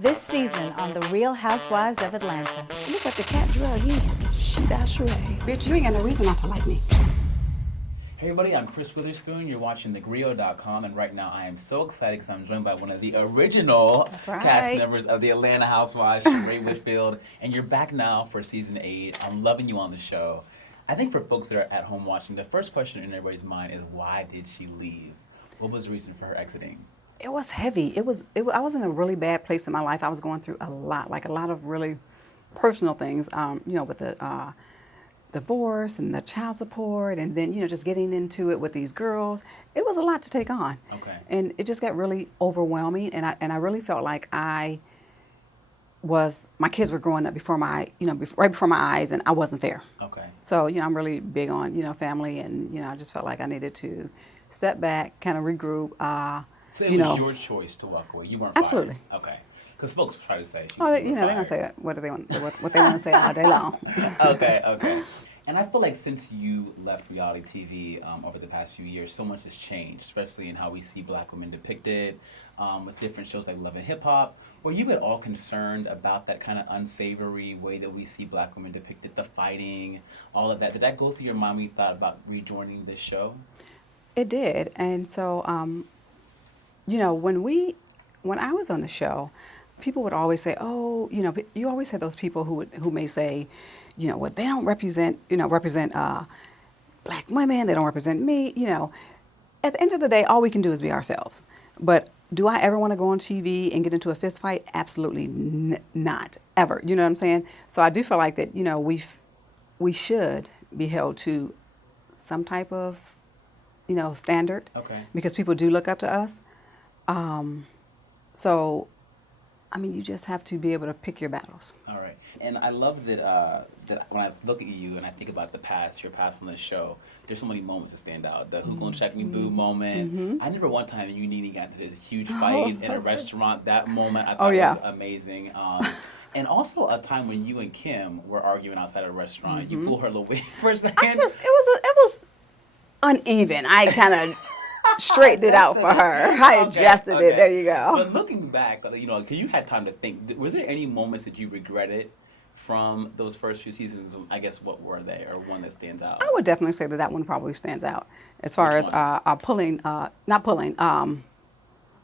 This season on The Real Housewives of Atlanta. Look at the cat drug you. She got Sheree. Bitch, you ain't got no reason not to like me. Hey everybody, I'm Chris Witherspoon. You're watching thegrio.com, and right now I am so excited because I'm joined by one of the original cast members of the Atlanta Housewives, Sheree Whitfield, and you're back now for season 8. I'm loving you on the show. I think for folks that are at home watching, the first question in everybody's mind is, why did she leave? What was the reason for her exiting? It was heavy. I was in a really bad place in my life. I was going through a lot of really personal things, with the divorce and the child support, and then, just getting into it with these girls. It was a lot to take on. Okay. And it just got really overwhelming, and I really felt like my kids were growing up right before my eyes, and I wasn't there. Okay. So, I'm really big on, family, and, I just felt like I needed to step back, kind of regroup. So it was your choice to walk away. You weren't Absolutely. fired. Okay. Because folks try to say they're gonna say what they want to say all day long. Okay. And I feel like since you left reality TV over the past few years, so much has changed, especially in how we see Black women depicted with different shows like Love and Hip Hop. Were you at all concerned about that kind of unsavory way that we see Black women depicted, the fighting, all of that? Did that go through your mind when you thought about rejoining this show? It did, and so when I was on the show, people would always say, "Oh, you always had those people who may say, they don't represent Black women. They don't represent me. At the end of the day, all we can do is be ourselves. But do I ever want to go on TV and get into a fist fight? Absolutely not, ever. You know what I'm saying? So I do feel like that, we should be held to some type of, standard. Okay. Because people do look up to us. So, you just have to be able to pick your battles. All right. And I love that when I look at you and I think about your past on the show, there's so many moments that stand out. The who gonna check me boo moment. Mm-hmm. I remember one time you and Nene got into this huge fight in a restaurant. That moment I thought was amazing. And also a time when you and Kim were arguing outside a restaurant. Mm-hmm. You pulled her little wig for a second. It was uneven. I kind of straightened it out for her. I adjusted it. There you go. But looking back, because you had time to think, was there any moments that you regretted from those first few seasons? I guess what were they, or one that stands out? I would definitely say that one probably stands out as far as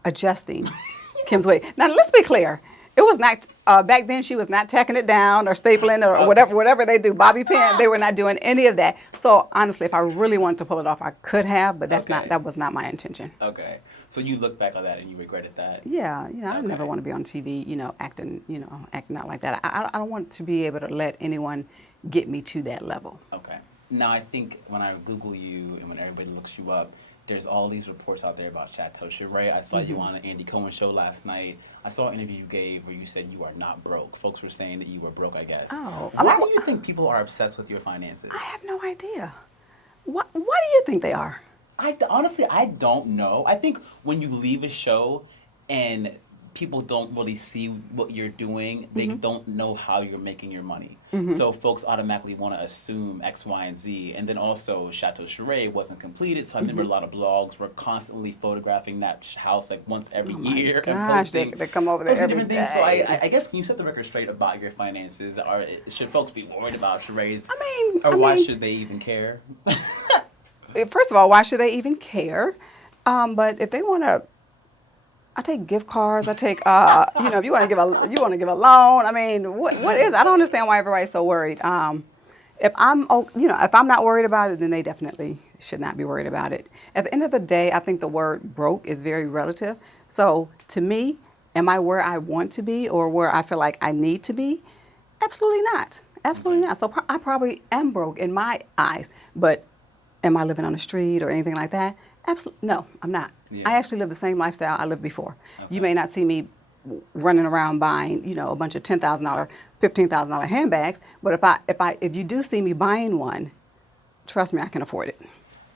adjusting Kim's wig. Now let's be clear. It was not, back then she was not tacking it down or stapling or whatever they do, bobby pin, they were not doing any of that. So honestly, if I really wanted to pull it off, I could have, but that was not my intention. Okay. So you look back on that and you regretted that? Yeah, I never want to be on TV, acting out like that. I don't want to be able to let anyone get me to that level. Okay. Now I think when I Google you and when everybody looks you up, there's all these reports out there about Chateau Sheree. I saw you on an Andy Cohen show last night. I saw an interview you gave where you said you are not broke. Folks were saying that you were broke, I guess. Oh. Why do you think people are obsessed with your finances? I have no idea. Why do you think they are? Honestly, I don't know. I think when you leave a show and people don't really see what you're doing, they don't know how you're making your money. Mm-hmm. So folks automatically want to assume X, Y, and Z. And then also Chateau Sheree wasn't completed, so I remember a lot of blogs were constantly photographing that house like once every year. Gosh, and posting they come over there every day. So I guess, can you set the record straight about your finances? Or should folks be worried about Sheree's? Why should they even care? First of all, why should they even care? But if they want to, I take gift cards. I take, if you want to give a loan. What is? I don't understand why everybody's so worried. If I'm not worried about it, then they definitely should not be worried about it. At the end of the day, I think the word broke is very relative. So to me, am I where I want to be or where I feel like I need to be? Absolutely not. Absolutely not. So I probably am broke in my eyes, but am I living on the street or anything like that? Absolutely, no, I'm not. Yeah. I actually live the same lifestyle I lived before. Okay. You may not see me running around buying, a bunch of $10,000, $15,000 handbags, but if you do see me buying one, trust me, I can afford it.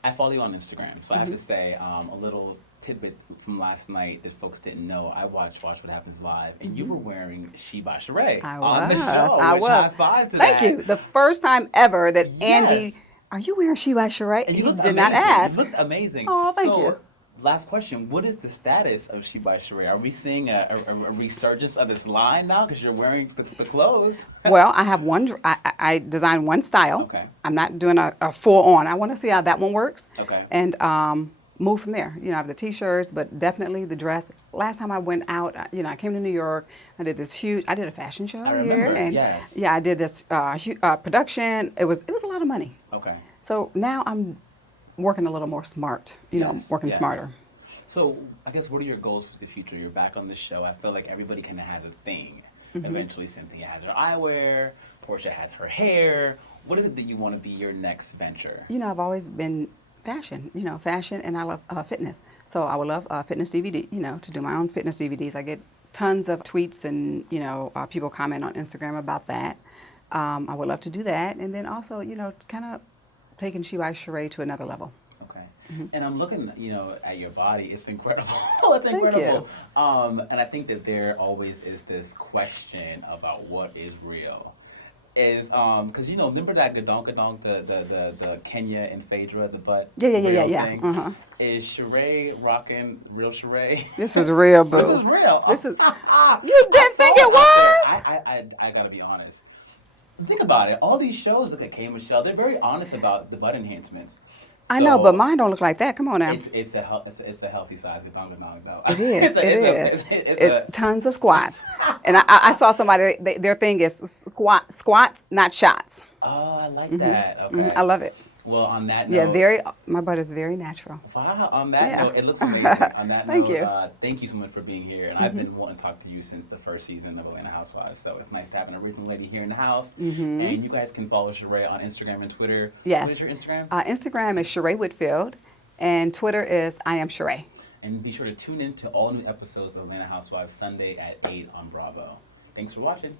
I follow you on Instagram, so I have to say a little tidbit from last night that folks didn't know. I watched What Happens Live, and you were wearing She by Sheree on the show. I was. High five to Thank that. you. The first time ever that Yes. Andy, are you wearing She by Sheree? And He you looked did amazing. not ask. You looked amazing. Oh, thank you. last question. What is the status of She by Sheree? Are we seeing a resurgence of this line now because you're wearing the clothes? Well, I have one. I designed one style. Okay. I'm not doing a full on. I want to see how that one works. Okay. And move from there. I have the T-shirts, but definitely the dress. Last time I went out, I came to New York. I did a fashion show I here, remember, and yes. yeah, I did this production. It was a lot of money. Okay. So now I'm working a little more smart. Working Yes. smarter. So I guess what are your goals for the future? You're back on the show. I feel like everybody kind of has a thing. Eventually, Cynthia has her eyewear. Portia has her hair. What is it that you want to be your next venture? I've always been fashion, and I love fitness. So I would love fitness DVD, to do my own fitness DVDs. I get tons of tweets and, people comment on Instagram about that. I would love to do that. And then also, kind of taking She by Sheree to another level. Okay. And I'm looking, at your body. It's incredible. It's incredible. And I think that there always is this question about what is real. Is because remember that gadonk the Kenya and Phaedra the butt Yeah. thing? Is Sheree rocking real Sheree? This is real, boo. This is real. This is. You didn't think it was? I gotta be honest. Think about it. All these shows, look at K Michelle. They're very honest about the butt enhancements. I know, but mine don't look like that. Come on now. It's a healthy size gadonk though. It is. It's tons of squats. And I saw somebody. Their thing is squats, not shots. Oh, I like that. Okay. I love it. Well, on that note, my butt is very natural. Wow, on that note, it looks amazing. On that Thank note, you. Thank you so much for being here. And I've been wanting to talk to you since the first season of Atlanta Housewives. So it's nice to have an original lady here in the house. And you guys can follow Sheree on Instagram and Twitter. Yes. What is your Instagram? Instagram is Sheree Whitfield, and Twitter is I am Sheree. And be sure to tune in to all new episodes of Atlanta Housewives Sunday at 8 on Bravo. Thanks for watching.